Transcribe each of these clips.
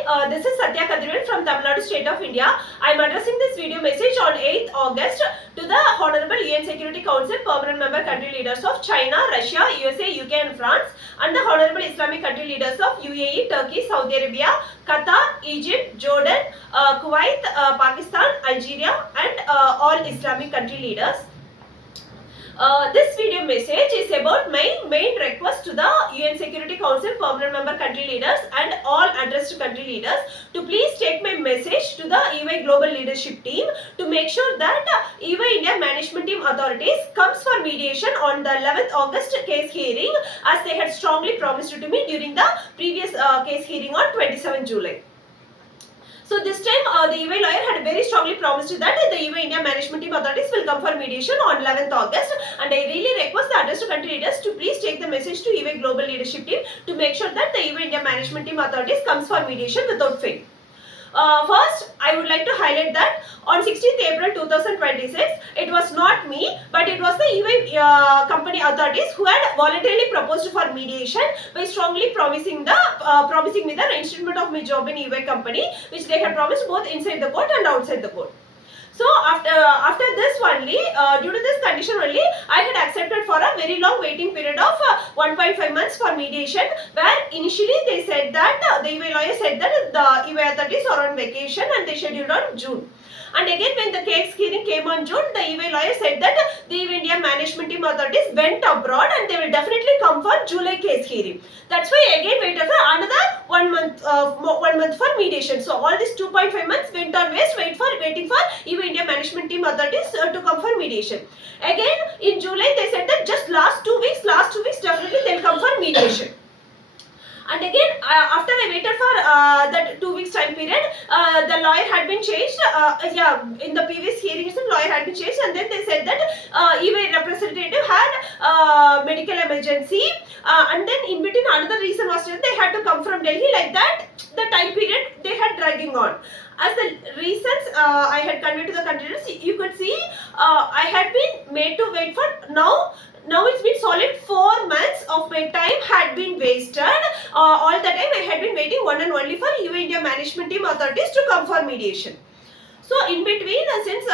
This is Satya Kadrivel from Tamil Nadu State of India. I am addressing this video message on 8th August to the Hon'ble UN Security Council permanent member country leaders of China, Russia, USA, UK and France, and the Hon'ble Islamic country leaders of UAE, Turkey, Saudi Arabia, Qatar, Egypt, Jordan, Kuwait, Pakistan, Algeria and all Islamic country leaders. This video message is about my main request to the UN Security Council permanent member country leaders and all addressed country leaders to please take my message to the EY Global Leadership Team to make sure that EY India Management Team authorities comes for mediation on the 11th August case hearing as they had strongly promised to me during the previous case hearing on 27 July. So this time the EY lawyer had very strongly promised that the EY India Management Team authorities will come for mediation on 11th August, and I really request the addressed country leaders to please take the message to EY Global Leadership Team to make sure that the EY India Management Team authorities comes for mediation without fail. First, I would like to highlight that on 16th April 2026, it was not me, but it was the EY company authorities who had voluntarily proposed for mediation by strongly promising me the reinstatement of my job in EY company, which they had promised both inside the court and outside the court. So after this only, due to this condition only, I had accepted for a very long waiting period of 1.5 months for mediation, where initially they said that the EY lawyer said that the EY authorities are on vacation and they scheduled on June. And again, when the case hearing came on June, the EY lawyer said that the EY India Management Team authorities went abroad and they will definitely come for July case hearing. That's why I again waited for another 1 month for mediation. So all these 2.5 months went on waste, waiting for EY India Management Team authorities to come for mediation. Again, in July they said that just last two weeks definitely they'll come for mediation. And again, after I waited for that 2 weeks time period, the lawyer had been changed. In the previous hearings, the lawyer had been changed, and then they said that EY representative had medical emergency, and then in between another reason was that they had to come from Delhi. Like that, the time period they had dragging on. As the reasons I had conveyed to the countries, you could see I had been made to wait for now it's been solid 4 months of my time had been wasted. All the time I had been waiting one and only for EY India Management Team authorities to come for mediation. So in between, since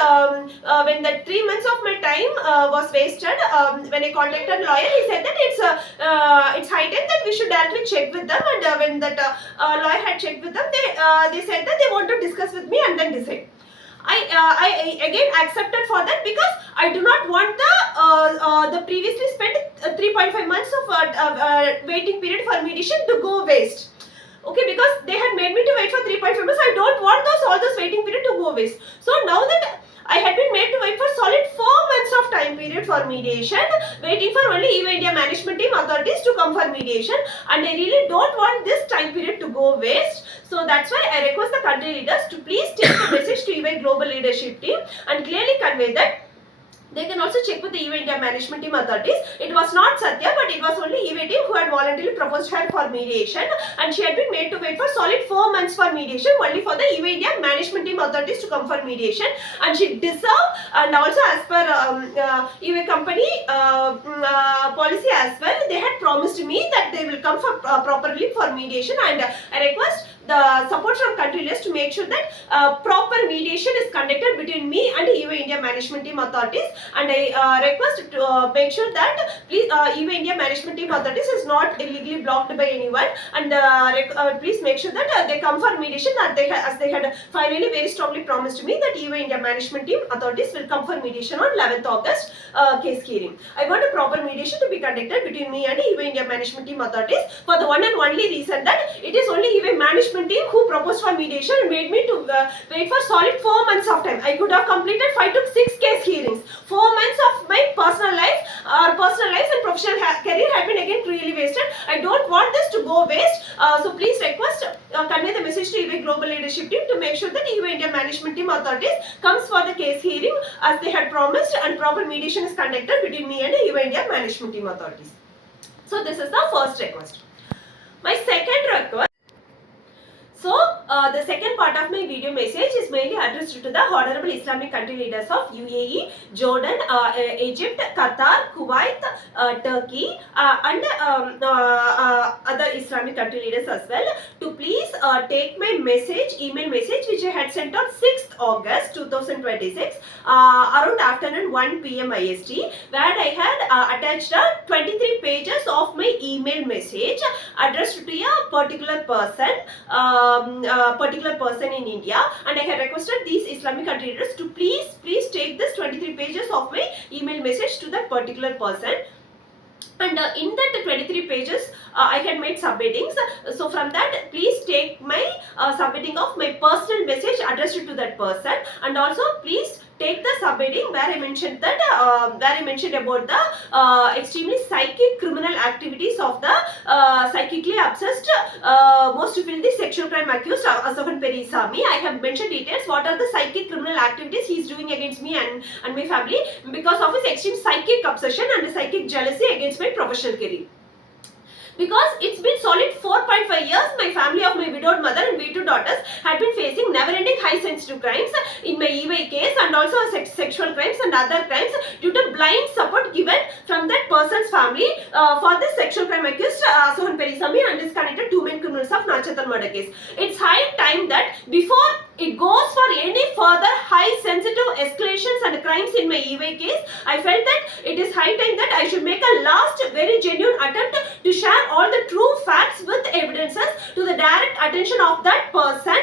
when the 3 months of my time was wasted, when I contacted lawyer, he said that it's high time that we should directly check with them. And when that lawyer had checked with them, they said that they want to discuss with me and then decide. I again accepted for that because I do not want the previously spent 3.5 months of waiting period for mediation to go waste. Okay, because they had made me to wait for 3.5 months. I don't want all those waiting period to go waste. So now that I had been made to wait for solid 4 months of time period for mediation, waiting for only EY India Management Team authorities to come for mediation, and I really don't want this time period to go waste. So that's why I request the country leaders to please take the message to EY Global Leadership Team and clearly convey that they can also check with the EY India Management Team authorities. It was not Satya, but it was only EY team who had voluntarily proposed her for mediation, and she had been made to wait for solid 4 months for mediation only for the EY India Management Team authorities to come for mediation. And she deserved, and also as per EY company policy as well, they had promised me that they will come for properly for mediation, and I request the support from country leaders to make sure that proper mediation is conducted between me and EY India Management Team authorities, and I request to make sure that please EY India Management Team authorities is not illegally blocked by anyone, and please make sure that they come for mediation, that as they had finally very strongly promised me that EY India Management Team authorities will come for mediation on 11th August case hearing. I want a proper mediation to be conducted between me and EY India Management Team authorities for the one and only reason that it is only EY Management Team who proposed for mediation and made me to wait for solid 4 months of time. I could have completed 5 to 6 case hearings. 4 months of my personal life and professional career had been again really wasted. I don't want this to go waste. So please request, convey the message to EY Global Leadership Team to make sure that EY India Management Team authorities comes for the case hearing as they had promised, and proper mediation is conducted between me and EY India Management Team authorities. So this is the first request. My second request. So, the second part of my video message is mainly addressed to the Honorable Islamic country leaders of UAE, Jordan, Egypt, Qatar, Kuwait, Turkey and other Islamic country leaders as well to please take my email message which I had sent on 6th August 2026 around afternoon 1 p.m. IST, where I had attached 23 pages of my email message addressed to a particular person in India, and I had requested these Islamic country leaders to please take this 23 pages of my email message to that particular person. And in that 23 pages I had made subheadings. So from that, please take my subheading of my personal message addressed to that person, and also please take the subheading where I mentioned that about the extremely psychic criminal activities of the psychically obsessed most filthy sexual crime accused Asafan Perisami. I have mentioned details what are the psychic criminal activities he is doing against me and my family because of his extreme psychic obsession and psychic jealousy against my professional career. Because it's been solid 4.5 years, my family of my widowed mother and two daughters had been facing never-ending high sensitive crimes in my EY case, and also sexual crimes and other crimes due to blind support given from that person's family for the sexual crime accused Sohan Perisami and his connected two main criminals of Nachathar murder case. It's high time that before it goes for any further high sensitive escalations and crimes in my EY case, I felt that it is high time that I should make a last very genuine attempt to share all the true facts with evidences to the direct attention of that person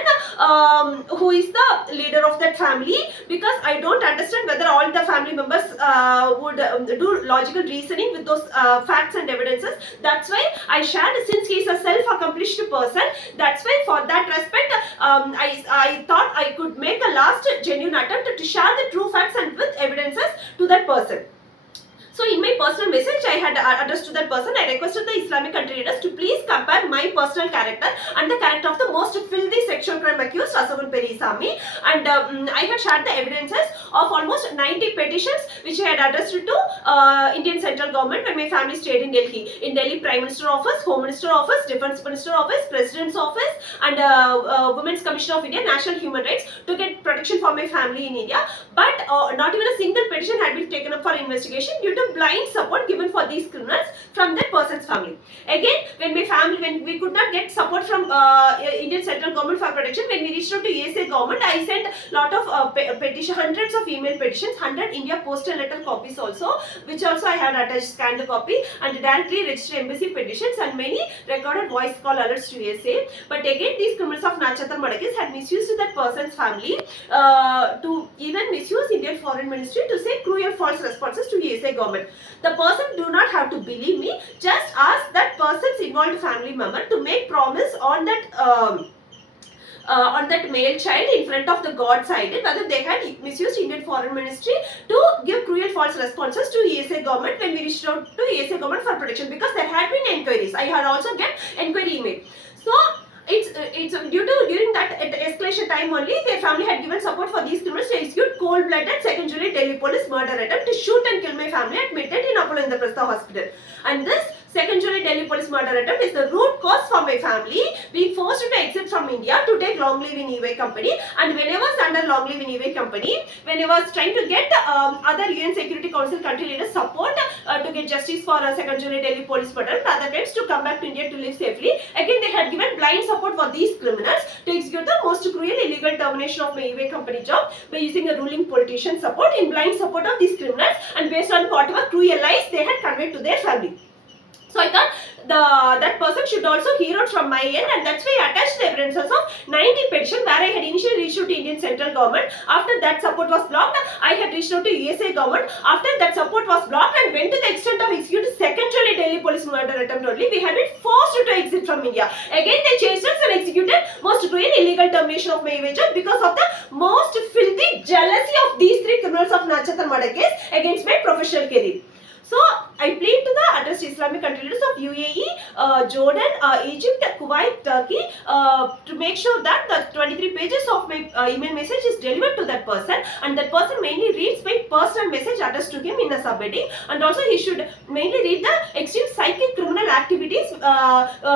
who is the leader of that family, because I don't understand whether all the family members would do logical reasoning with those facts and evidences. That's why I shared, since he is a self-accomplished person. That's why for that respect I thought I could make a last genuine attempt to share the true facts and with evidences to that person. So in my personal message I had addressed to that person, I requested the Islamic country leaders to please compare my personal character and the character of the most filthy sexual crime accused Asafan Perisami, and I had shared the evidences of almost 90 petitions which I had addressed to Indian central government when my family stayed in Delhi. In Delhi, Prime Minister office, Home Minister office, Defence Minister office, President's office, and Women's Commission of India, National Human Rights to get protection for my family in India. But not even a single petition had been taken up for investigation due to blind support given for these criminals from that person's family. Again, when we could not get support from Indian central government for protection, when we reached out to USA government, I sent lot of petition, hundreds of email petitions, 100 India postal letter copies also, which also I had attached scanned copy, and directly registered embassy petitions and many recorded voice call alerts to USA. But again, these criminals of Nachathar murder case had misused that person's family to even misuse Indian Foreign Ministry to say cruel false responses to USA government. The person do not have to believe me, just ask that person's involved family member to make promise on that male child in front of the God's idol whether they had misused Indian Foreign Ministry to give cruel false responses to USA government when we reached out to USA government for protection, because there had been enquiries. I had also get enquiry email. So it's during that escalation time only their family had given support for these criminals to execute cold-blooded 2nd July Delhi police murder attempt to shoot and kill my family admitted in Apollo Indraprastha hospital. And this 2nd July Delhi police murder attempt is the root cause for my family being forced to exit from India to take long leave in EY company. And when I was under long leave in EY company, when I was trying to get other UN Security Council country leaders support to get justice for 2nd July Delhi police murder and other crimes to come back to India to live safely, again they had given blind support for these criminals to execute the most cruel illegal termination of my EY company job by using a ruling politician support in blind support of these criminals and based on whatever cruel lies they had conveyed to their family. So I thought that person should also hear out from my end, and that's why I attached the evidences of 90 petition where I had initially reached out to Indian central government. After that support was blocked, I had reached out to USA government. After that support was blocked and went to the extent of executing 2nd July Delhi police murder attempt only, we had been forced to exit from India. Again they chased us and executed most cruel illegal termination of my job because of the most filthy jealousy of these three criminals of Nachathar murder case against my professional career. So I plead to the addressed Islamic country leaders of UAE, Jordan, Egypt, Kuwait, Turkey to make sure that the 23 pages of my email message is delivered to that person, and that person mainly reads my personal message addressed to him in a subheading, and also he should mainly read the extreme psychic criminal activities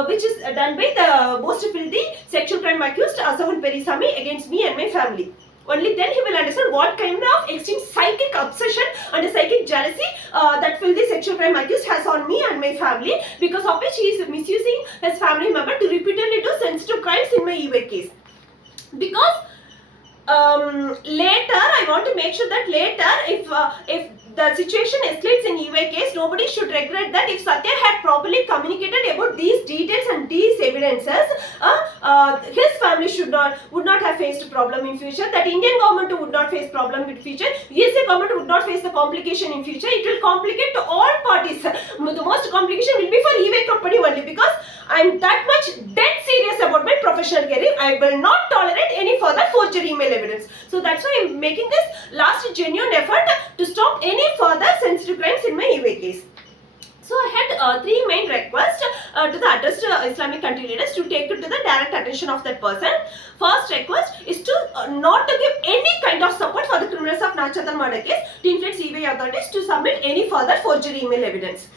which is done by the most filthy sexual crime accused Asafan Perisami against me and my family. Only then he will understand what kind of extreme psychic obsession and psychic jealousy that filthy sexual crime accused has on me and my family, because of which he is misusing his family member to repeatedly do sensitive crimes in my e-way case. Because later I want to make sure that later if the situation escalates in e-way case, nobody should regret that if Satya had properly communicated about these details and these evidences, his family would not have faced a problem in future, that Indian government would not face problem in future, USA government would not face the complication in future. It will complicate to all parties. The most complication will be for e-way company only, because I am that much dead serious about my professional career. I will not tolerate any further forgery email evidence. So that's why I am making this last genuine effort to stop any further sensitive crimes in my e-way case. So I had three main requests to the addressed Islamic country leaders to take it to the direct attention of that person. First request is to not to give any kind of support for the criminals of Nachathal murder case to influence e-way authorities to submit any further forgery email evidence.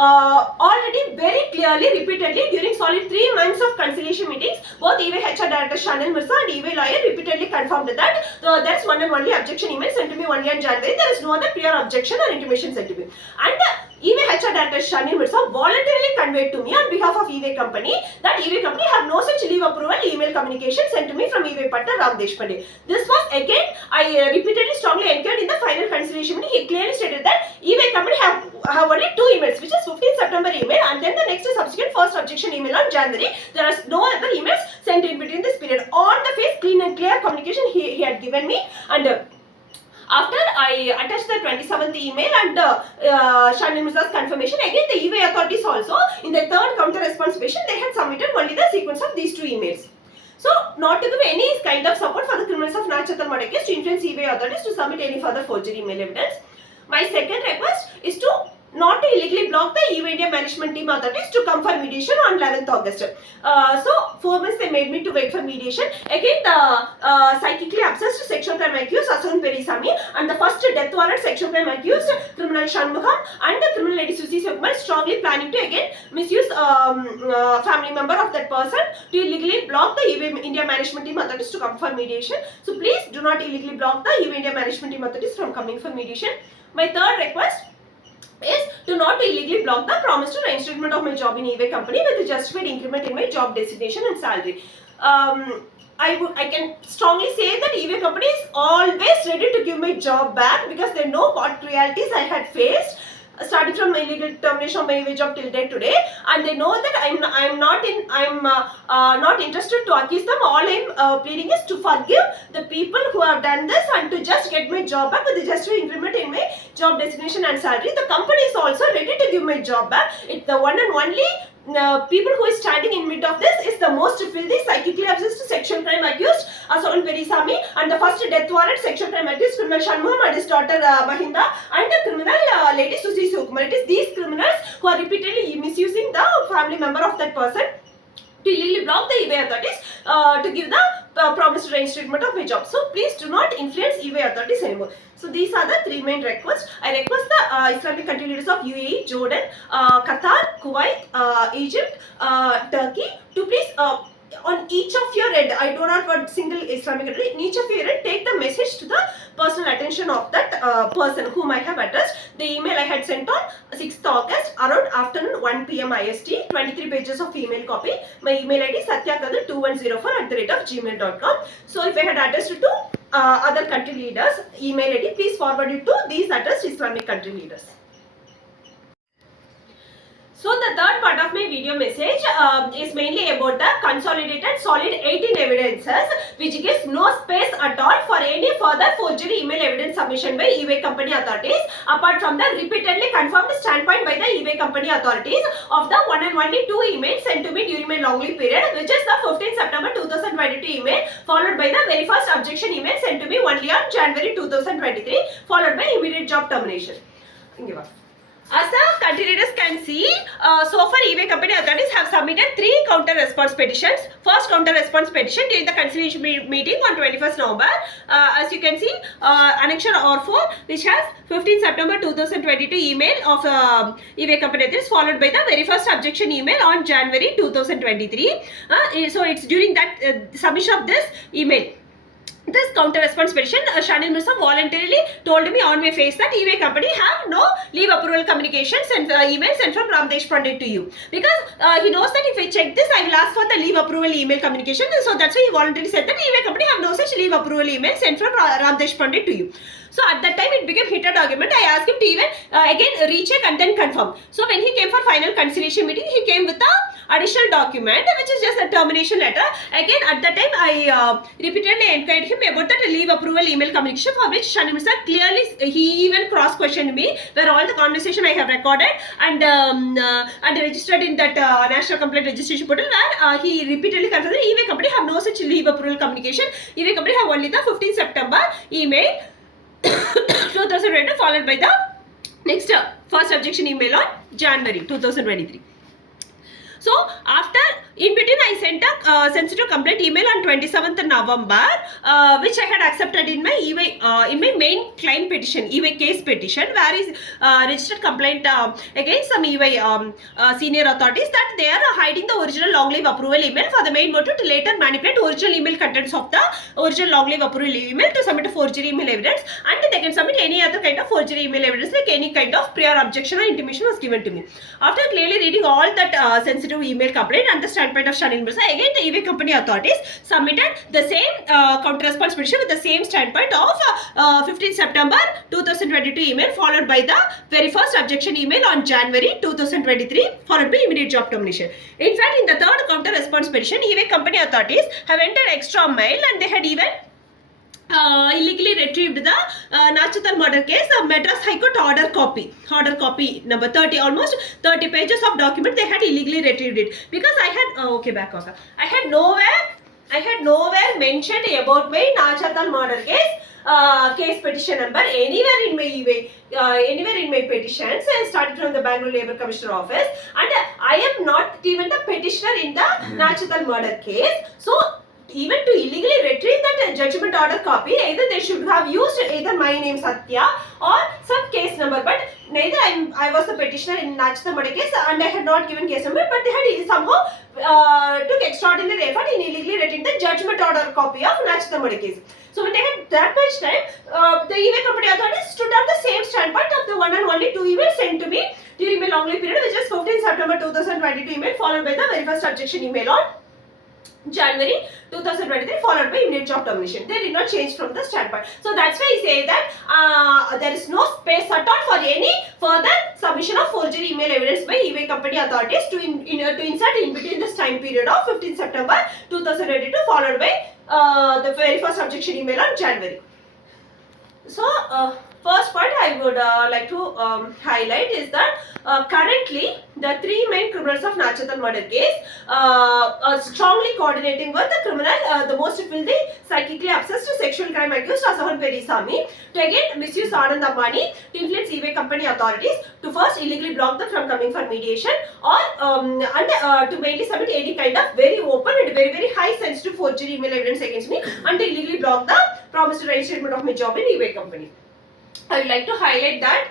Already very clearly, repeatedly, during solid 3 months of conciliation meetings, both e-way HR Director Shanil Mirza and e-way lawyer repeatedly confirmed that there is one and only objection email sent to me only on January. There is no other prior objection or intimation sent to me. And e-way HR Director Shanil Mirza voluntarily conveyed to me on behalf of e-way company that e-way company have no such leave approval email communication sent to me from e-way partner Ram Deshpande. This was again, I repeatedly strongly encouraged in the final conciliation meeting. He clearly stated that e-way company have only 2 emails, which is 15th September email and then the next subsequent first objection email on January. There are no other emails sent in between this period. On the face, clean and clear communication he had given me. And after I attached the 27th email and Shanil Mirza's confirmation, again the e-way authorities also in the third counter response petition, they had submitted only the sequence of these 2 emails. So, not to give any kind of support for the criminals of Nachathal murder case to influence e-way authorities to submit any further forgery email evidence. My second request is to not to illegally block the e-way India management team authorities to come for mediation on 11th August. So 4 months they made me to wait for mediation. Again the psychically obsessed sexual crime accused Asun Perisamy and the first death warrant sexual crime accused criminal Shanmugham and the criminal lady Susi Sukmal strongly planning to again misuse family member of that person to illegally block the e-way India management team authorities to come for mediation. So please do not illegally block the e-way India management team authorities from coming for mediation. My third request is to not illegally block the promise to reinstatement of my job in e-way company with a justified increment in my job designation and salary. I can strongly say that e-way company is always ready to give my job back because they know what realities I had faced starting from my illegal termination of my e-way job till date today, and they know that I'm not interested to accuse them. All I'm pleading is to forgive the people who have done this and to just get my job back with the justified increment in my job designation and salary. The company is also ready to give my job back. It's the one and only people who is standing in mid of this is the most filthy, psychically obsessed sexual crime accused Asun Perisamy and the first death warrant sexual crime accused criminal Shanmugham and his daughter Mahinda and the criminal lady Susi Sukmal. It is these criminals who are repeatedly misusing the family member of that person to illegally block the e-way authorities to give the promised reinstatement of my job. So please do not influence e-way authorities anymore. So these are the 3 main requests. I request the Islamic country leaders of UAE, Jordan, Qatar, Kuwait, Egypt, Turkey to please on each of your end, I do not want single Islamic country, in each of your end take the message to the personal attention of that person whom I have addressed. The email I had sent on 6th August around afternoon 1 PM IST, 23 pages of email copy. My email ID is satyakadar2104@gmail.com. So if I had addressed it to other country leaders, email ID, please forward it to these addressed Islamic country leaders. So the third part of my video message is mainly about the consolidated solid 18 evidences which gives no space at all for any further forgery email evidence submission by e-way company authorities apart from the repeatedly confirmed standpoint by the e-way company authorities of the one and only 2 emails sent to me during my long leave period, which is the 15th September 2022 email followed by the very first objection email sent to me only on January 2023 followed by immediate job termination. As the country leaders can see, so far e-way company authorities have submitted 3 counter response petitions. First counter response petition during the conciliation meeting on 21st November. As you can see, annexure R4 which has 15 September 2022 email of e-way company authorities followed by the very first objection email on January 2023. So it's during that submission of this email. this counter response petition, Shanil Mirza voluntarily told me on my face that EY company have no leave approval communications and email sent from Ramdesh Pandit to you, because he knows that if I check this, I will ask for the leave approval email communication. So that's why he voluntarily said that EY company have no such leave approval email sent from Ramdesh Pandit to you. So at that time it became heated argument. I asked him to even again recheck and then confirm. So when he came for final conciliation meeting, he came with the additional document which is just a termination letter. Again at that time I repeatedly inquired him about that leave approval email communication, for which Shanil Mirza clearly, he even cross questioned me, where all the conversation I have recorded and registered in that National Complaint Registration Portal, where he repeatedly confirmed that EY company have no such leave approval communication. EY company have only the 15th September email 2020 followed by the next first objection email on January 2023. So after, in between, I sent a sensitive complaint email on 27th November, which I had accepted in my in my main claim petition, EY case petition, where is registered complaint against some EY senior authorities that they are hiding the original long leave approval email for the main motive to later manipulate original email contents of the original long leave approval email to submit a forgery email evidence, and they can submit any other kind of forgery email evidence, like any kind of prior objection or intimation was given to me. After clearly reading all that sensitive email complaint and the standpoint of Shanil Mirza, again the EY company authorities submitted the same counter response petition with the same standpoint of 15 September 2022 email, followed by the very first objection email on January 2023, followed by immediate job termination. In fact, in the third counter response petition, EY company authorities have entered extra mile, and they had even illegally retrieved the Nachatal murder case, Madras High Court order copy number 30, almost 30 pages of document they had illegally retrieved it, because I had I had nowhere mentioned about my Nachatal murder case petition number anywhere in my petitions, started from the Bangalore Labour Commissioner office, and I am not even the petitioner in the Nachatal murder case. So even to illegally retrieve that judgment order copy, either they should have used either my name Satya or some case number, but neither I was the petitioner in Nachatal murder case, and I had not given case number, but they had somehow took extraordinary effort in illegally retrieving the judgment order copy of Nachatal murder case. So when they had that much time, the EY company authorities stood on the same standpoint of the one and only two emails sent to me during my long leave period, which is 15 September 2022 email, followed by the very first objection email on January 2023, followed by immediate job termination. They did not change from the standpoint. So that's why I say that there is no space at all for any further submission of forgery email evidence by EY company authorities to insert in between this time period of 15 September 2022, followed by the very first objection email on January. So first point I would like to highlight is that currently the three main criminals of Nachatal murder case are strongly coordinating with the criminal, the most filthy, psychically obsessed sexual crime accused Asahan Perisami, to again misuse Anand Ambani to influence EY company authorities to first illegally block them from coming for mediation, or and to mainly submit any kind of very open and very high sensitive forgery email evidence against me, and to illegally block the promised reinstatement of my job in EY company. I would like to highlight that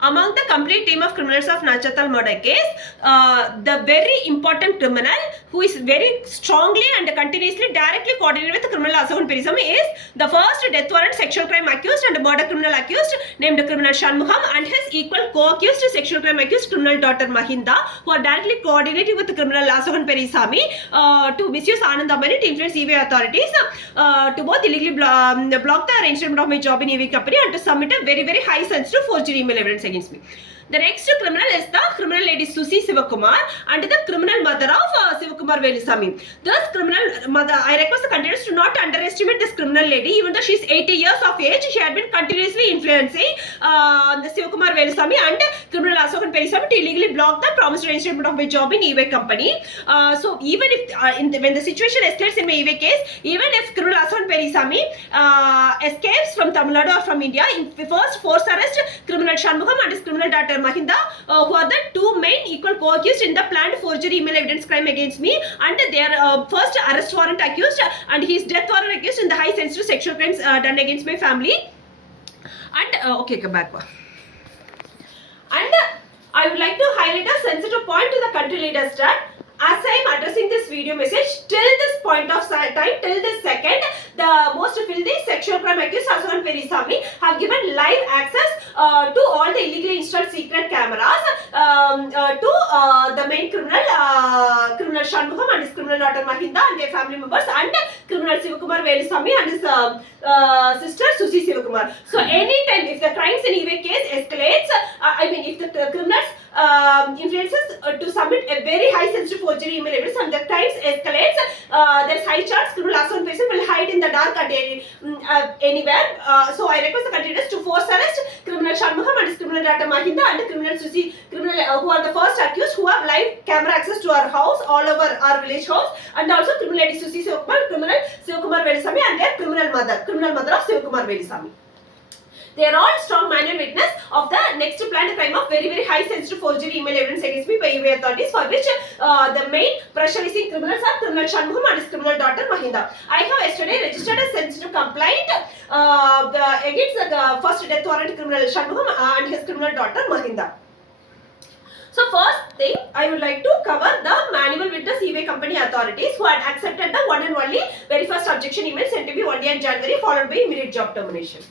among the complete team of criminals of Nachatal murder case, the very important criminal who is very strongly and continuously directly coordinated with the criminal Asahan Perisami is the first death warrant sexual crime accused and murder criminal accused named criminal Shanmukham, and his equal co-accused sexual crime accused criminal daughter Mahinda, who are directly coordinating with the criminal Asahan Perisami to misuse Anand Ambani to influence EY authorities to both illegally block the arrangement of my job in EY company and to submit a very high sensitive forgery email evidence against me. The next criminal is the criminal lady Susi Sivakumar and the criminal mother of Sivakumar Velisamy. This criminal mother, I request the contestants to not underestimate this criminal lady. Even though she is 80 years of age, she had been continuously influencing the Sivakumar Velisamy and criminal Asahan Perisamy to illegally block the promised reinstatement of my job in EY company. So even if when the situation escalates in my EY case, even if criminal Asahan Perisamy escapes from Tamil Nadu or from India, in first force arrest criminal Shanmukham and his criminal daughter Mahinda, who are the two main equal co-accused in the planned forgery email evidence crime against me, and their first arrest warrant accused and his death warrant accused in the high sensitive sexual crimes done against my family. And okay, come back. And I would like to highlight a sensitive point to the country leaders that as I am addressing this this video message, till this point of time, till this second, the most filthy sexual crime accused Hassan Perisami have given live access to all the illegally installed secret cameras to the main criminal Shanmugam and his criminal daughter Mahinda and their family members, and criminal Sivakumar Velusamy and his sister Susi Sivakumar. So anytime if the crimes in eBay case escalates, if the criminals influences to submit a very high sensitive forgery email address and the crimes escalates, there's high chance criminal Hassan person will hide in the dark at anywhere. So I request the contenders to force arrest criminal Shanmugam and his criminal daughter Mahinda and criminal Susi, criminal who are the first accused who have live camera access to our house, all over our village house, and also criminal lady Susi Sivakumar, criminal Sivakumar Velusamy and their criminal mother of Sivakumar Velusamy. They are all strong minor witness of the next planned crime of very high sensitive forgery email evidence against me by UAE authorities, for which the main pressurizing criminals are criminal Shanmugam and his criminal daughter Mahinda. I have yesterday registered a sensitive complaint against the first death warrant criminal Shanmugam and his criminal daughter Mahinda. So first thing, I would like to cover the manual witness eBay company authorities who had accepted the one and only very first objection email sent to me only on January, followed by immediate job termination.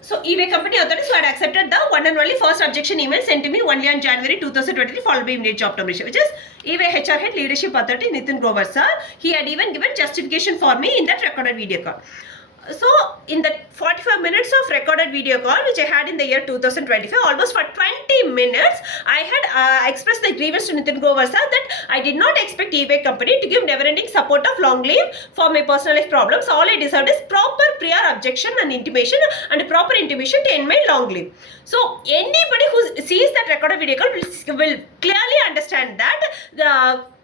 So eBay company authorities who had accepted the one and only first objection email sent to me only on January 2023, followed by immediate job termination, which is eBay HR head leadership authority Nitin Grover sir. He had even given justification for me in that recorded video call. So in the 45 minutes of recorded video call which I had in the year 2025, almost for 20 minutes, I had expressed the grievance to Nitin Grover sir that I did not expect eBay company to give never-ending support of long leave for my personal life problems. All I deserved is proper prior objection and intimation and proper intimation to end my long leave. So anybody who sees that recorded video call will clearly understand that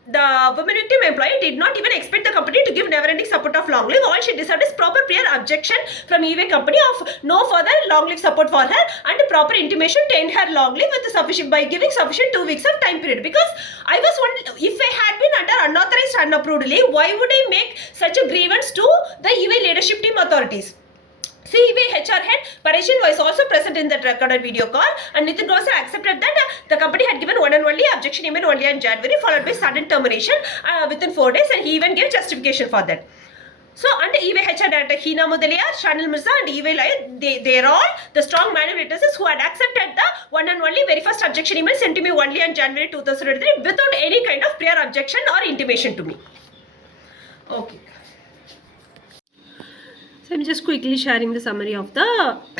the women victim employee did not even expect the company to give never-ending support of long leave. All she deserved is proper prior objection from eBay company of no further long leave support for her and proper intimation to end her long leave with sufficient by giving sufficient 2 weeks of time period. Because I was wondering, if I had been under unauthorized unapproved leave, why would I make such a grievance to the eBay leadership team authorities? eBay HR head Parishin was also present in that recorded video call, and Nitin Grover accepted that the company had given one and only objection email only on January, followed by sudden termination within 4 days, and he even gave justification for that. So under eBay HR director Hina Mudaliar, Shanil Mirza and eBay Lion, they are all the strong minor witnesses who had accepted the one and only very first objection email sent to me only on January 2023 without any kind of prior objection or intimation to me. Okay. So I'm just quickly sharing the summary of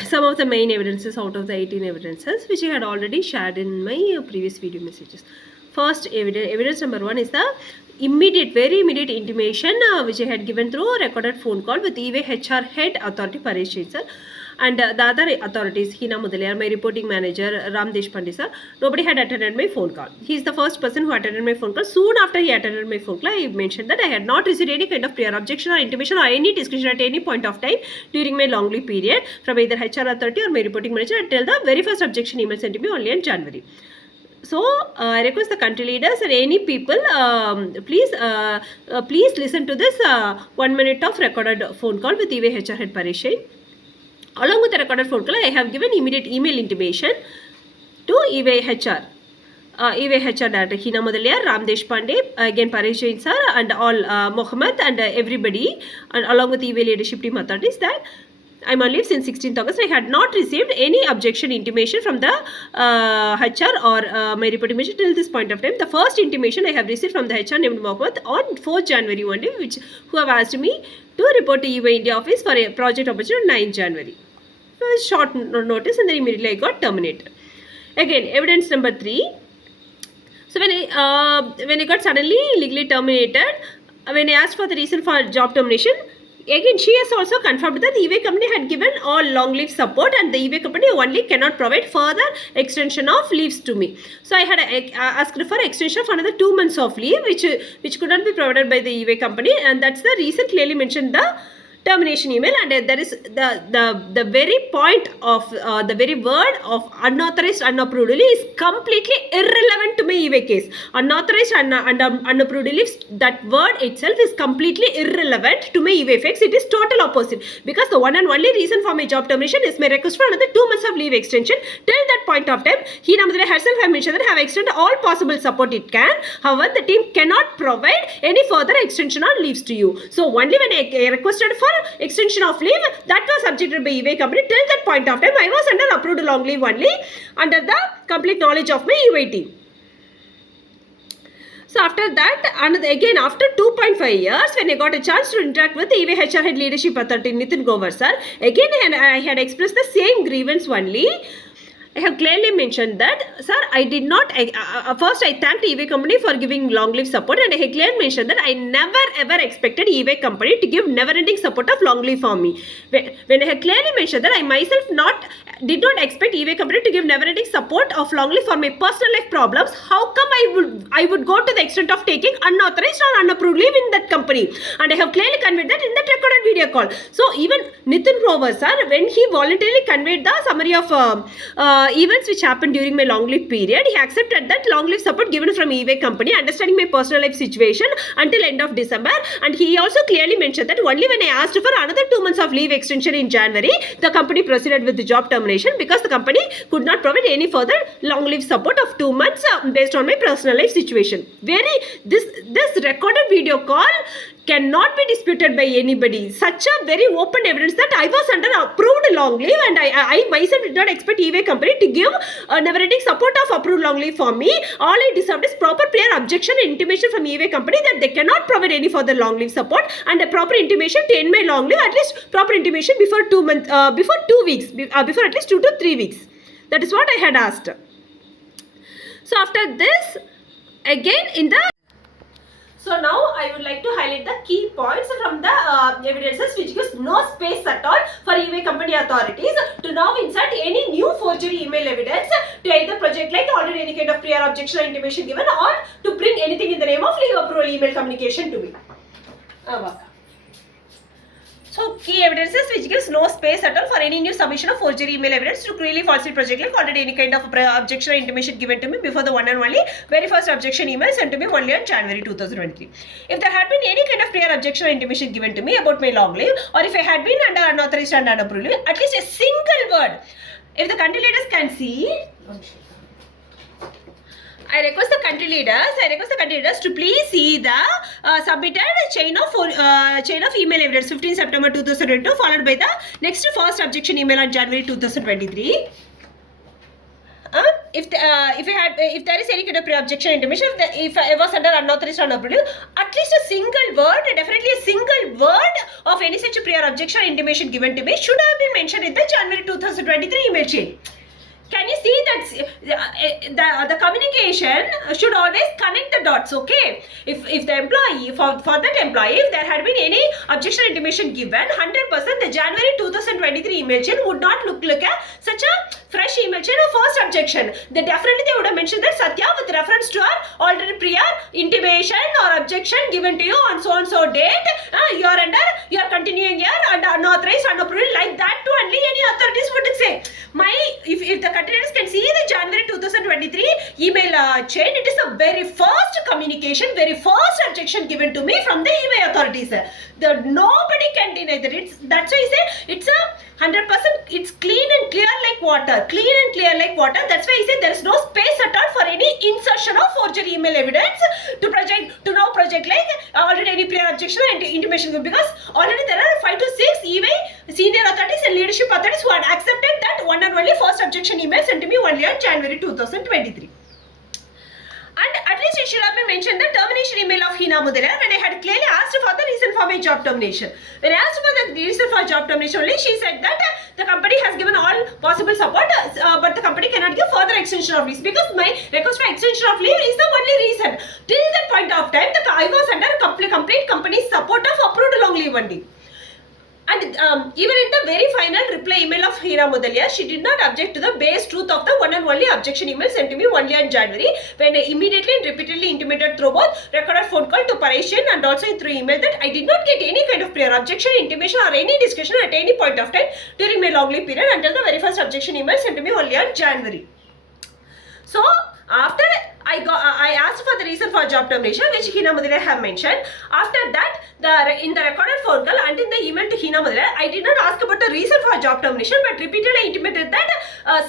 some of the main evidences out of the 18 evidences which I had already shared in my previous video messages. First evidence number 1 is the very immediate intimation which I had given through a recorded phone call with eBay HR head authority Paresh sir. And the other authorities, Hina Mudaliar, my reporting manager, Ram Deshpande sir, nobody had attended my phone call. He is the first person who attended my phone call. Soon after he attended my phone call, I mentioned that I had not received any kind of prior objection or intimation or any discussion at any point of time during my long leave period from either HR authority or my reporting manager until the very first objection email sent to me only in January. So I request the country leaders and any people, please listen to this 1 minute of recorded phone call with eBay HR head Paresh. Along with the recorded phone call, I have given immediate email intimation to eBay HR. eBay HR director Hina Mudaliar, Ram Deshpande, again Paresh sir and all Mohammed and everybody, and along with eBay leadership team authorities that I'm on leave since 16th August. I had not received any objection intimation from the HR or my reporting manager till this point of time. The first intimation I have received from the HR named Mohammed on 4th January one day, who have asked me to report to eBay India office for a project opportunity on 9th January. Short notice, and then immediately I got terminated. Again, evidence number 3. So when I got suddenly legally terminated, when I asked for the reason for job termination, again she has also confirmed that the eBay company had given all long leave support and the eBay company only cannot provide further extension of leaves to me. So I had asked for extension of another 2 months of leave which could not be provided by the eBay company, and that's the reason clearly mentioned the termination email, and there is the very point of the very word of unauthorized unapproved leave is completely irrelevant to my EY case. Unauthorized and unapproved leaves, that word itself is completely irrelevant to my EY effects. It is total opposite, because the one and only reason for my job termination is my request for another 2 months of leave extension. Till that point of time, Hina Mudale herself have mentioned that have extended all possible support it can. However, the team cannot provide any further extension or leaves to you. So only when I requested for extension of leave, that was subjected by EY company. Till that point of time, I was under approved long leave only, under the complete knowledge of my EY team. So after that, and again after 2.5 years, when I got a chance to interact with the EY HR Head Leadership Authority, Nitin Grover sir, again I had expressed the same grievance only. I have clearly mentioned that, sir, I did not, first I thanked EY company for giving long leave support, and I have clearly mentioned that I never ever expected EY company to give never ending support of long leave for me. When I have clearly mentioned that I myself did not expect EY company to give never ending support of long leave for my personal life problems, how come I would go to the extent of taking unauthorized or unapproved leave in that company? And I have clearly conveyed that in that recorded video call. So even Nitin Grover sir, when he voluntarily conveyed the summary of events which happened during my long leave period, he accepted that long leave support given from EY company, understanding my personal life situation until end of December, and he also clearly mentioned that only when I asked for another 2 months of leave extension in January, the company proceeded with the job termination, because the company could not provide any further long leave support of 2 months based on my personal life situation. This recorded video call cannot be disputed by anybody. Such a very open evidence that I was under approved long leave, and I myself did not expect EY company to give never ending support of approved long leave for me. All I deserved is proper prior objection and intimation from EY company that they cannot provide any further long leave support, and a proper intimation to end my long leave, at least proper intimation before 2 months, before 2 weeks, before at least 2 to 3 weeks. That is what I had asked. So after this, again in the So now I would like to highlight the key points from the evidences which gives no space at all for EY company authorities to now insert any new forgery email evidence to either project like already any kind of prior objection or intimation given, or to bring anything in the name of leave approval email communication to me. So key evidences which gives no space at all for any new submission of forgery email evidence to clearly falsely project like already any kind of objection or intimation given to me before the one and only very first objection email sent to me only on January 2023. If there had been any kind of prior objection or intimation given to me about my long leave, or if I had been under unauthorized and unapproved leave, at least a single word, if the country leaders can see, I request the country leaders to please see the submitted chain of email evidence 15 September 2022 followed by the next first objection email on January 2023. If there is any kind of pre-objection intimation, if I was under unauthorized or unapproved, at least a single word, definitely a single word of any such prior objection or intimation given to me should have been mentioned in the January 2023 email chain. Can you see that the communication should always connect the dots, okay? If the employee, for that employee, if there had been any objection intimation given, 100% the January 2023 email chain would not look like such a fresh email chain of first objection. They would have mentioned that Satya with reference to our already prior intimation or objection given to you on so and so date, you are continuing here under unauthorized, unapproved, like that too only any authorities would say. If the countries can see the January 2023 email chain, it is a very first communication, very first objection given to me from the EY authorities. Nobody can deny that. That's why I say it's a 100%, it's clean and clear like water. Clean and clear like water. That's why I say there is no space at all for any insertion of forgery email evidence to now project like already any prior objection and intimation, because already there are 5 to 6 EY senior authorities and leadership authorities who had accepted that one and only first objection email sent to me only on January 2023. And at least it should have been mentioned the termination email of Hina Mudale when I had clearly asked for the reason for my job termination. When I asked for the reason for job termination only, she said that the company has given all possible support, but the company cannot give further extension of leave, because my request for extension of leave is the only reason. Till that point of time, I was under complete company support of approved long leave only. And even in the very final reply email of Hina Mudalia, she did not object to the base truth of the one and only objection email sent to me only on January, when I immediately and repeatedly intimated through both recorded phone call to Parisian and also through email that I did not get any kind of prior objection, intimation or any discussion at any point of time during my long leave period until the very first objection email sent to me only on January. So after I asked for the reason for job termination, which Hina Mudalia have mentioned. After that, in the recorded phone call and in the email to Hina Mudalia, I did not ask about the reason for job termination, but repeatedly intimated that,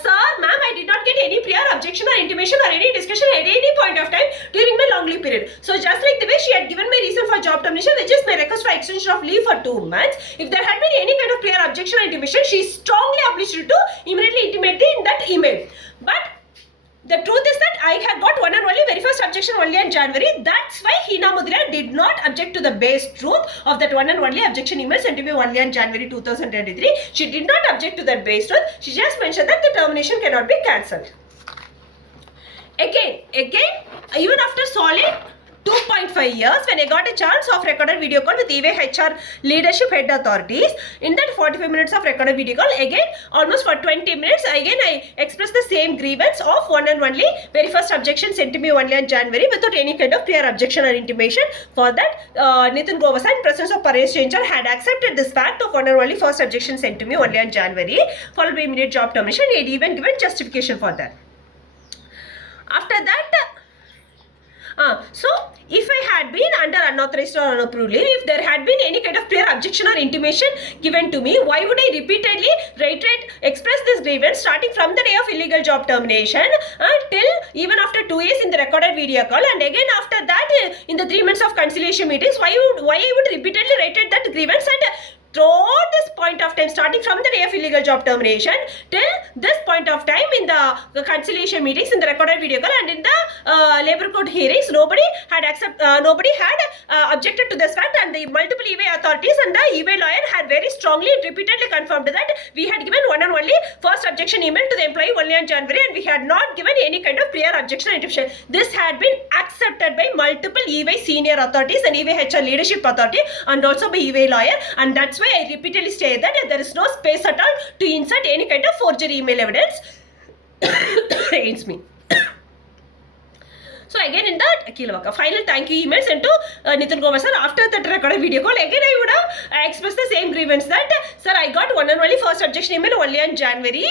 sir, ma'am, I did not get any prior objection or intimation or any discussion at any point of time during my long leave period. So just like the way she had given my reason for job termination, which is my request for extension of leave for 2 months, if there had been any kind of prior objection or intimation, she is strongly obliged to immediately intimate in that email. But the truth is that I had got one and only very first objection only in January. That's why Hina Mudalia did not object to the base truth of that one and only objection email sent to me only in January 2023. She did not object to that base truth. She just mentioned that the termination cannot be cancelled. Again, even after solid 2.5 years, when I got a chance of recorded video call with EY HR leadership head authorities, in that 45 minutes of recorded video call, again almost for 20 minutes, again I expressed the same grievance of one and only very first objection sent to me only in January without any kind of prior objection or intimation. For that, Nitin Govasa in presence of Paresh Changer had accepted this fact of one and only first objection sent to me only in January, followed by immediate job termination. He had even given justification for that. After that, so if I had been under unauthorized or unapproved leave, if there had been any kind of prior objection or intimation given to me, why would I repeatedly express this grievance starting from the day of illegal job termination till even after 2 years in the recorded video call, and again after that in the 3 months of conciliation meetings? Why I would repeatedly write that grievance and throughout this point of time, starting from the day of illegal job termination till this point of time in the conciliation meetings, in the recorded video call and in the labor court hearings, nobody had objected to this fact, and the multiple EY authorities and the EY lawyer had very strongly and repeatedly confirmed that we had given one and only first objection email to the employee only on January, and we had not given any kind of prior objection or intimation. This had been accepted by multiple EY senior authorities and EY HR leadership authority and also by EY lawyer, and that's why I repeatedly say that there is no space at all to insert any kind of forgery email evidence against me. So again in the final thank you email sent to Nitin Govasa after that recorded video call, again I would have expressed the same grievance that, sir, I got one and only first objection email only in January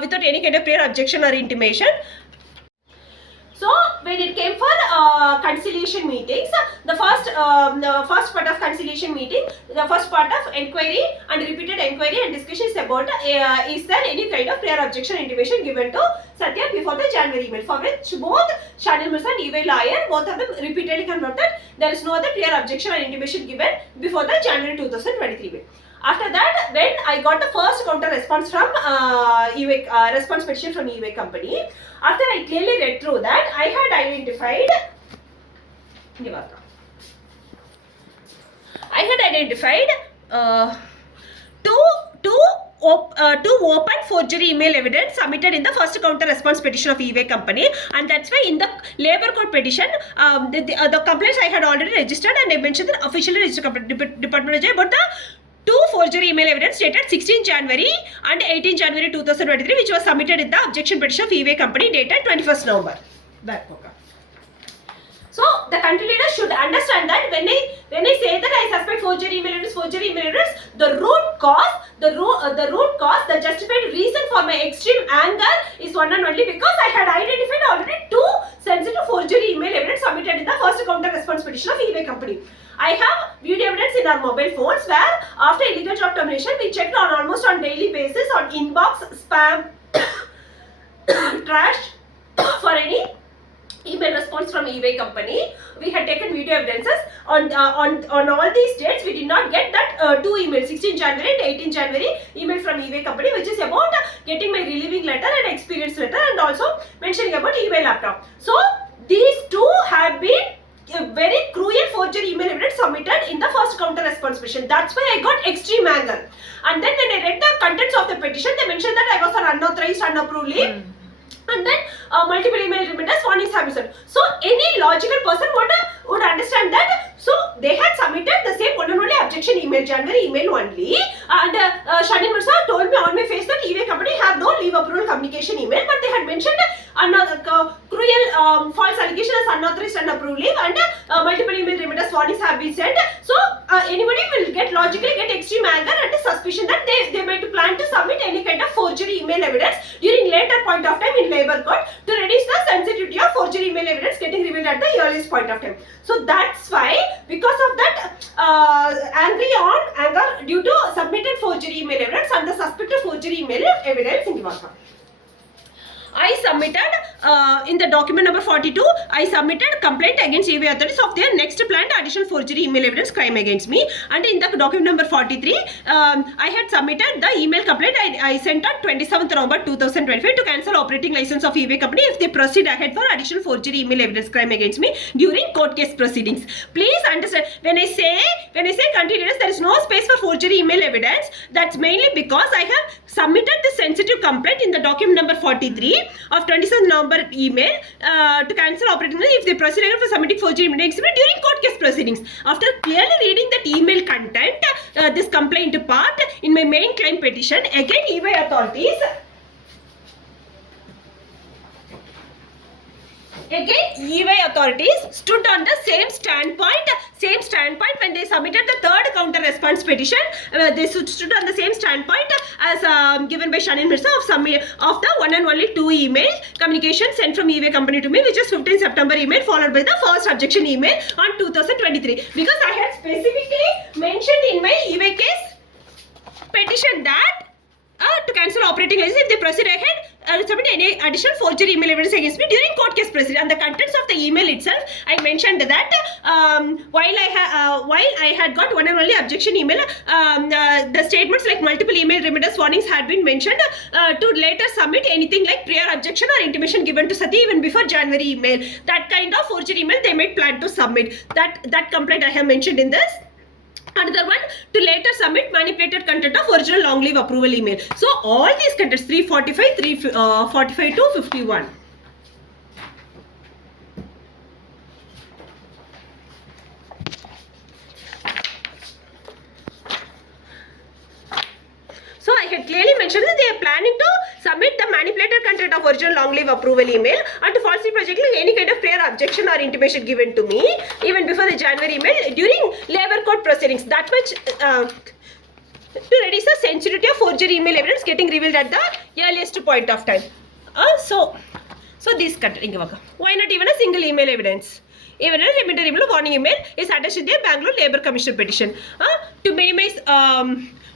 without any kind of prior objection or intimation. So when it came for conciliation meetings, the first part of conciliation meeting, the first part of inquiry and repeated inquiry and discussion is about is there any kind of prior objection intimation given to Satya before the January email, for which both Chanel Mirza and EY lawyer, both of them repeatedly confirmed that there is no other prior objection or intimation given before the January 2023 email. After that, when I got the first counter response from response petition from EY company, after I clearly read through that, I had identified two open forgery email evidence submitted in the first counter response petition of EY company, and that's why in the labor court petition, the complaints I had already registered, and I mentioned the officially registered department about the two forgery email evidence dated 16 January and 18 January 2023, which was submitted in the objection petition of EY company dated 21st November. So the country leaders should understand that when I say that I suspect forgery email evidence, the root cause, the justified reason for my extreme anger is one and only because I had identified already two sensitive forgery email evidence submitted in the first counter response petition of EY company. I have video evidence in our mobile phones where after illegal job termination we checked on almost on daily basis on inbox, spam, trash for any email response from EY company. We had taken video evidences on all these dates. We did not get that two emails, 16 January and 18 January email from EY company, which is about getting my relieving letter and experience letter and also mentioning about EY laptop. So these two have been a very cruel forgery email evidence submitted in the first counter response petition. That's why I got extreme anger. And then when I read the contents of the petition, they mentioned that I was on unauthorized, unapproved leave. And then multiple email remitters, warnings have been sent. So any logical person would understand that. So they had submitted the same one and only objection objection email, January email only, and Shanil Mirza told me on my face that EY company have no leave approval communication email, but they had mentioned another cruel false allegation as unauthorized and approved leave, and multiple email remittance warnings have been sent. So anybody will logically get extreme anger and suspicion that they might plan to submit any kind of forgery email evidence during later point of time in labor court to reduce the sensitivity of forgery email evidence getting revealed at the earliest point of time. So that's why, because of that anger due to submitted forgery email evidence and the suspected forgery email evidence in the I submitted in the document number 42, I submitted complaint against EY authorities of their next planned additional forgery email evidence crime against me. And in the document number 43, I had submitted the email complaint I sent on 27th November 2025 to cancel operating license of EY company if they proceed ahead for additional forgery email evidence crime against me during court case proceedings. Please understand, when I say continuous, there is no space for forgery email evidence. That's mainly because I have submitted the sensitive complaint in the document number 43 of 27th November email to cancel operating if they proceed for submitting forgery email during court case proceedings. After clearly reading that email content, this complaint part in my main claim petition, again EY authorities stood on the same standpoint when they submitted the third counter response petition. They stood on the same standpoint as given by Shanil Mirza of the one and only two email communication sent from EY company to me, which is 15 September email followed by the first objection email on 2023. Because I had specifically mentioned in my EY case petition that to cancel operating license if they proceed ahead, submit any additional forgery email evidence against me during court case proceedings. And the contents of the email itself, I mentioned that while I had got one and only objection email, the statements like multiple email remittance warnings had been mentioned to later submit anything like prior objection or intimation given to Sati even before January email. That kind of forgery email they might plan to submit. That complaint I have mentioned in this. Another one, to later submit manipulated content of original long leave approval email. So all these contents 345, 345 to 51. So I had clearly mentioned that they are planning to submit the manipulated content of original long leave approval email and to falsely projecting any kind of prior objection or intimation given to me even before the January email during labor court proceedings. That much to reduce the sensitivity of forgery email evidence getting revealed at the earliest point of time. So this content, why not even a single email evidence? Even a limited email warning email is attached in the Bangalore Labour Commission petition to minimize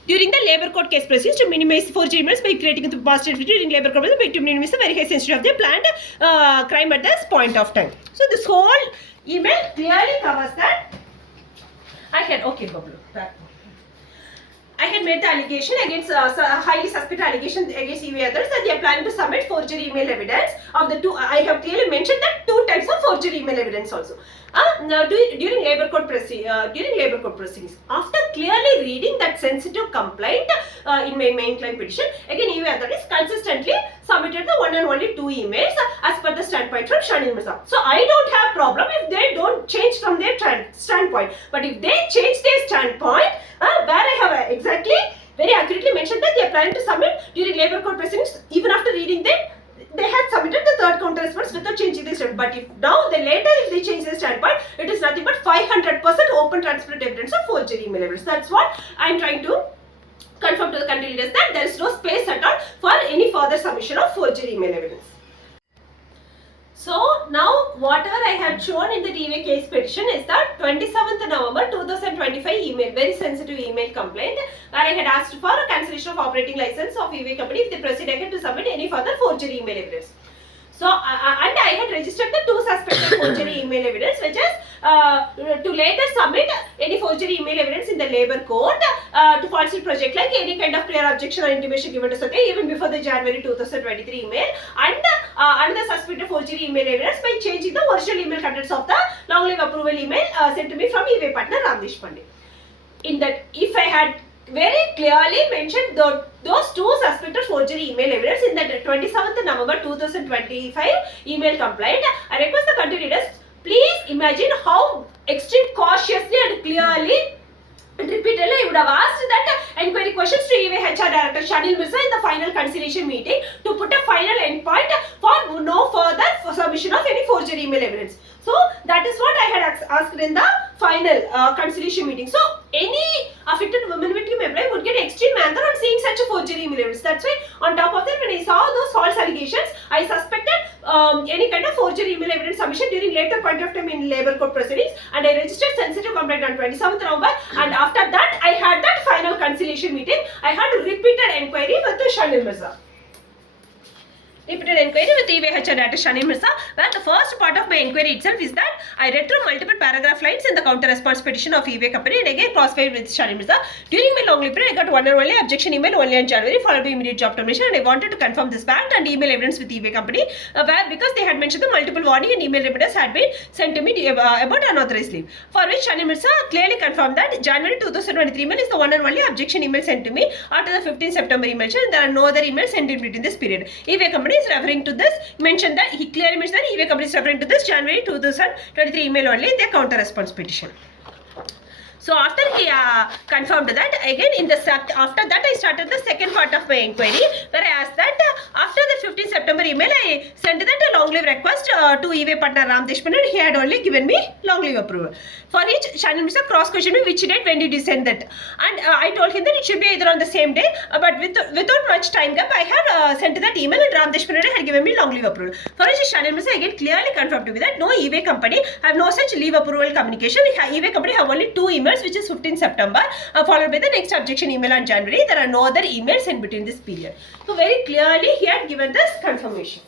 during the labor court case proceedings, to minimize forgery emails by creating the positive during labor court proceedings, to minimize the very high sensitivity of the planned crime at this point of time. So this whole email clearly covers that. I had made the allegation against highly suspected allegation against EY others that they are planning to submit forgery email evidence of the two. I have clearly mentioned that two types of forgery email evidence also. During labor court proceedings. After clearly reading that sensitive complaint in my main claim petition, again EY authorities consistently submitted the one and only two emails as per the standpoint from Shanil Mirza. So I don't have problem if they don't change from their standpoint. But if they change their standpoint, where I have exactly very accurately mentioned that they are planning to submit during labor court proceedings, even after reading them, they had submitted the third counter response without changing their standpoint. But if now, if they change their standpoint, it is nothing but 500% open transparent evidence of forgery email evidence. That's what I am trying to confirm to the country leaders, that there is no space at all for any further submission of forgery email evidence. So now whatever I had shown in the EY case petition is that 27th November 2025 email, very sensitive email complaint, where I had asked for a cancellation of operating license of EY company if they proceed ahead to submit any further forgery email evidence. So and I had registered the two suspected forgery email evidence, which is to later submit any forgery email evidence in the labor court to falsely project like any kind of prior objection or intimation given to Sati even before the January 2023 email, and the suspected forgery email evidence by changing the original email contents of the long leave approval email sent to me from EY partner Ramdesh Pandey. In that, if I had very clearly mentioned those two suspected forgery email evidence in the 27th November 2025 email complaint, I request the country leaders, please imagine how extreme cautiously and clearly repeatedly I would have asked that enquiry questions to EY HR Director Shanil Mirza in the final conciliation meeting to put a final endpoint for no further submission of any forgery email evidence. So that is what I had asked in the final conciliation meeting. So any affected women victim employee would get extreme anger on seeing such a forgery email evidence. That's why on top of that, when I saw those false allegations, I suspected any kind of forgery email evidence submission during later point of time in labor court proceedings, and I registered sensitive complaint on 27th November, and after that I had that final conciliation meeting. I had repeated enquiry with the Shanil Mirza. Repeated inquiry with EY HR Director Shanil Mirza, where the first part of my inquiry itself is that I read through multiple paragraph lines in the counter response petition of EY Company and again cross-filed with Shanil Mirza. During my long period, I got one and only objection email only on January, followed by immediate job termination, and I wanted to confirm this fact and email evidence with EY Company, where because they had mentioned the multiple warning and email reminders had been sent to me about unauthorized leave, for which Shanil Mirza clearly confirmed that January 2023 email is the one and only objection email sent to me after the 15th September email, and there are no other emails sent in between this period. EY Company is referring to this, mentioned that he clearly mentioned that EY Company is referring to this January 2023 email only in their counter response petition. So after he confirmed that, again in the after that I started the second part of my inquiry, where I asked that after the 15th September email I sent that a long leave request to EY partner Ram Deshpande, and he had only given me long leave approval. For which Shanil Mirza cross-questioned me, which date, when did you send that? And I told him that it should be either on the same day, but without much time gap I had sent that email, and Ram Deshpande had given me long leave approval. For which Shanil Mirza again clearly confirmed to me that no, EY Company have no such leave approval communication. EY Company have only two emails, which is 15th September, followed by the next objection email on January. There are no other emails in between this period. So very clearly he had given this confirmation.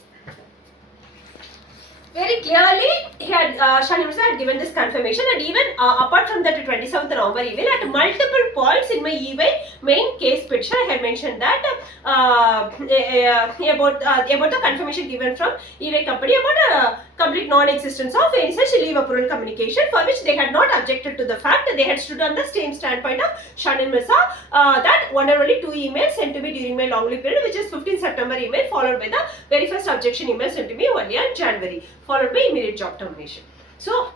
Very clearly he had Shanil Mirza had given this confirmation, and even apart from that 27th November email, at multiple points in my EY main case petition I had mentioned that about the confirmation given from EY Company about complete non-existence of any such leave approval communication, for which they had not objected to the fact that they had stood on the same standpoint of Shanil Mirza, that one and only two emails sent to me during my long leave period, which is 15th September email, followed by the very first objection email sent to me only on January, followed by immediate job termination. So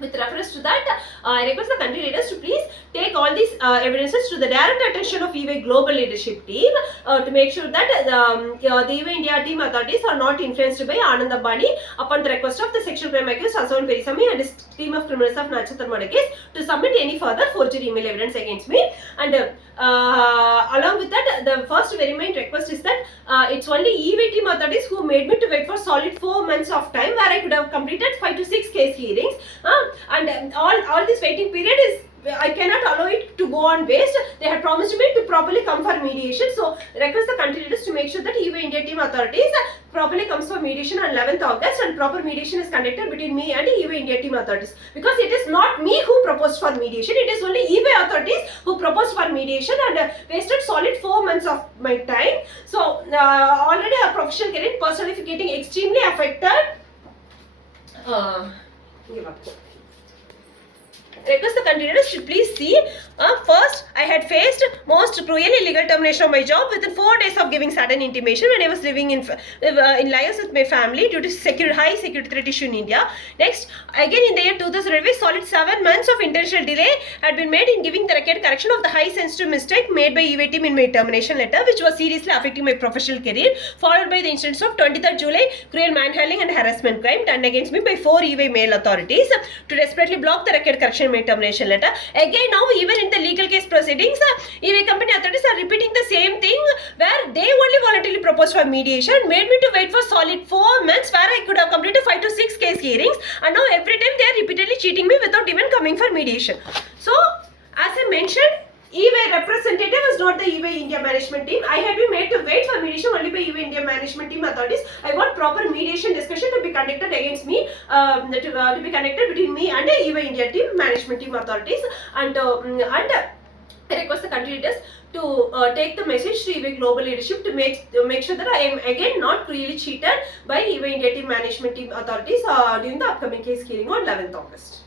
with reference to that, I request the country leaders to please take all these evidences to the direct attention of EY global leadership team to make sure that the EY India team authorities are not influenced by Anand Ambani upon the request of the sexual crime accused Asavan Perisamy and his team of criminals of Nachathar murder case to submit any further forgery email evidence against me. And along with that, the first very main request is that it's only EY team authorities who made me to wait for solid 4 months of time, where I could have completed 5 to 6 case hearings, and all this waiting period is, I cannot allow it to go on waste. They had promised me to properly come for mediation. So request the country leaders to make sure that EY India team authorities properly comes for mediation on 11th August, and proper mediation is conducted between me and EY India team authorities, because it is not me who proposed for mediation, it is only EY authorities who proposed for mediation and wasted solid 4 months of my time. So already our professional career personally getting extremely affected. Give up. Request the country leaders should please see. First, I had faced most cruel illegal termination of my job within 4 days of giving sudden intimation when I was living in lives with my family due to high security threat issue in India. Next, again in the year 2005, solid 7 months of intentional delay had been made in giving the record correction of the high sensitive mistake made by EY team in my termination letter, which was seriously affecting my professional career, followed by the incidents of 23rd July cruel manhandling and harassment crime done against me by 4 EY male authorities to desperately block the record correction in my termination letter. Again now, even in the legal case proceedings, EY Company authorities are repeating the same thing, where they only voluntarily proposed for mediation, made me to wait for solid 4 months, where I could have completed 5 to 6 case hearings, and now every time they are repeatedly cheating me without even coming for mediation. So as I mentioned, EY representative is not the EY India management team. I had been made to wait for mediation only by EY India management team authorities. I want proper mediation discussion to be conducted against me, to be conducted between me and the EY India team management team authorities, and I request the country leaders to take the message to EY global leadership to make sure that I am again not cruelly cheated by EY India team management team authorities during the upcoming case hearing on 11th August.